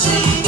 watching.